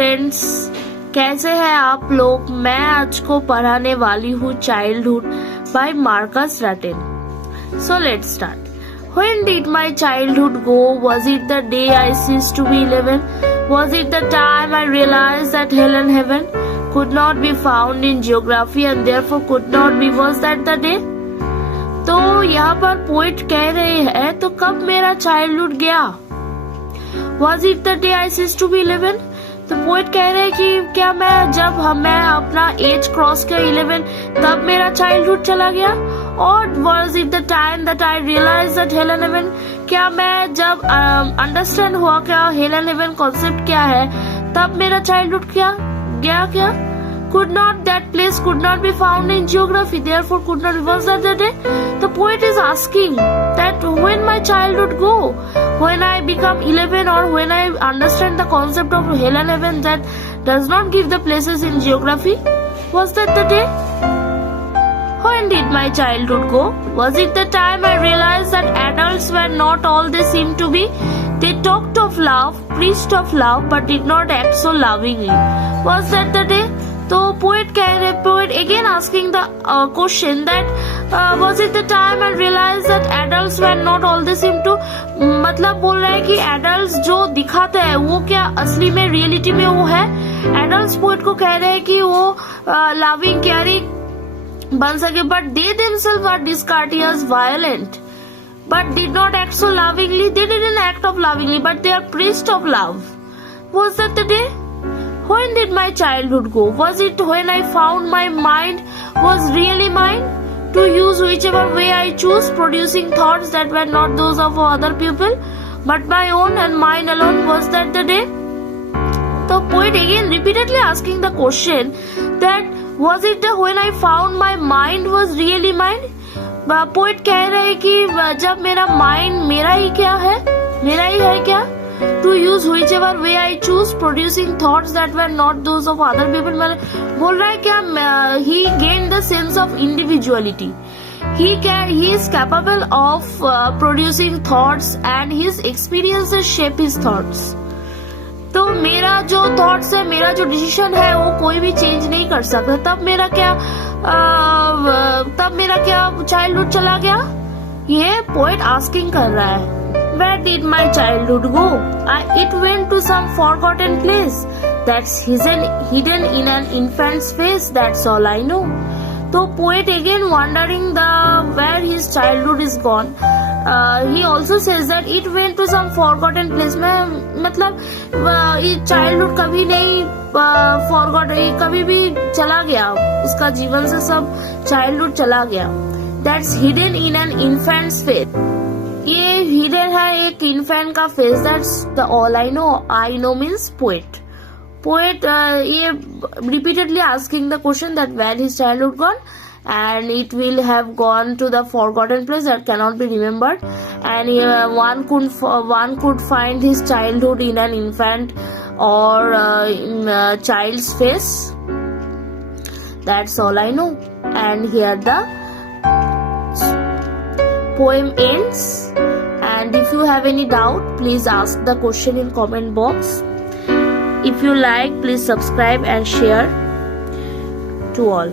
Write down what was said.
Students, कैसे हैं आप लोग। मैं आज को पढ़ाने वाली हूँ चाइल्डहुड बाय मार्कस रटेन। So let's start. When did my childhood go? Was it the day I ceased to be 11? Was it the time I realized that hell and heaven could not be found in geography and therefore could not be? Was that the day? तो यहाँ पर poet कह रहे हैं, तो कब मेरा childhood गया? Was it the day I ceased to be 11? तो पोइट कह रहे हैं कि क्या मैं अपना एज क्रॉस किया 11 तब मेरा चाइल्डहुड चला गया? और was it the time that I realized that hell and heaven, क्या मैं जब अंडरस्टैंड हुआ क्या hell and heaven कॉन्सेप्ट क्या है तब मेरा चाइल्डहुड क्या? Could not, that place could not be found in geography, therefore could not. Was that the day? The poet is asking that when my childhood go, when I become 11 or when I understand the concept of hell and heaven that does not give the places in geography, was that the day? When did my childhood go? Was it the time I realized that adults were not all they seemed to be? They talked of love, preached of love, but did not act so lovingly. Was that the day? तो poet again asking the question that was it the time I realized that adults were not all they seem to, मतलब बोल रहा है कि adults जो दिखाते हैं वो क्या असली में रियलिटी में वो है? adults poet को कह रहे हैं कि वो loving caring बन सके, but they themselves are discourteous, violent, but did not act so lovingly. They didn't act of lovingly, but they are priest of love. Was that the day? When did my childhood go? Was it when I found my mind was really mine to use whichever way I choose, producing thoughts that were not those of other people, but my own and mine alone? Was that the day? The poet again repeatedly asking the question that was it when I found my mind was really mine? Poet कह रहे हैं कि जब मेरा mind मेरा ही है क्या? To use whichever way I choose, producing thoughts that were not those of other people. बोल रहा है क्या he gained the sense of individuality. He is capable of producing thoughts and his experiences shape his thoughts. तो मेरा जो thoughts है, मेरा जो डिसीजन है वो कोई भी चेंज नहीं कर सकता। तब मेरा क्या चाइल्डहुड चला गया? ये पोएट आस्किंग कर रहा है। Where did my childhood go? It went to some forgotten place that's hidden in an infant's face. That's all I know. So poet again wondering where his childhood is gone. He also says that it went to some forgotten place. मतलब childhood कभी नहीं forgotten, कभी भी चला गया, उसका जीवन से सब childhood चला गया. That's hidden in an infant's face. ये हिडन है एक इन्फेंट का face. That's the all I know means poet. ये repeatedly asking the question that where his childhood gone, and it will have gone to the forgotten place that cannot be remembered, and one could find his childhood in an infant or in a child's face. That's all I know. And here the poem ends, and if you have any doubt, please ask the question in comment box. If you like, please subscribe and share to all.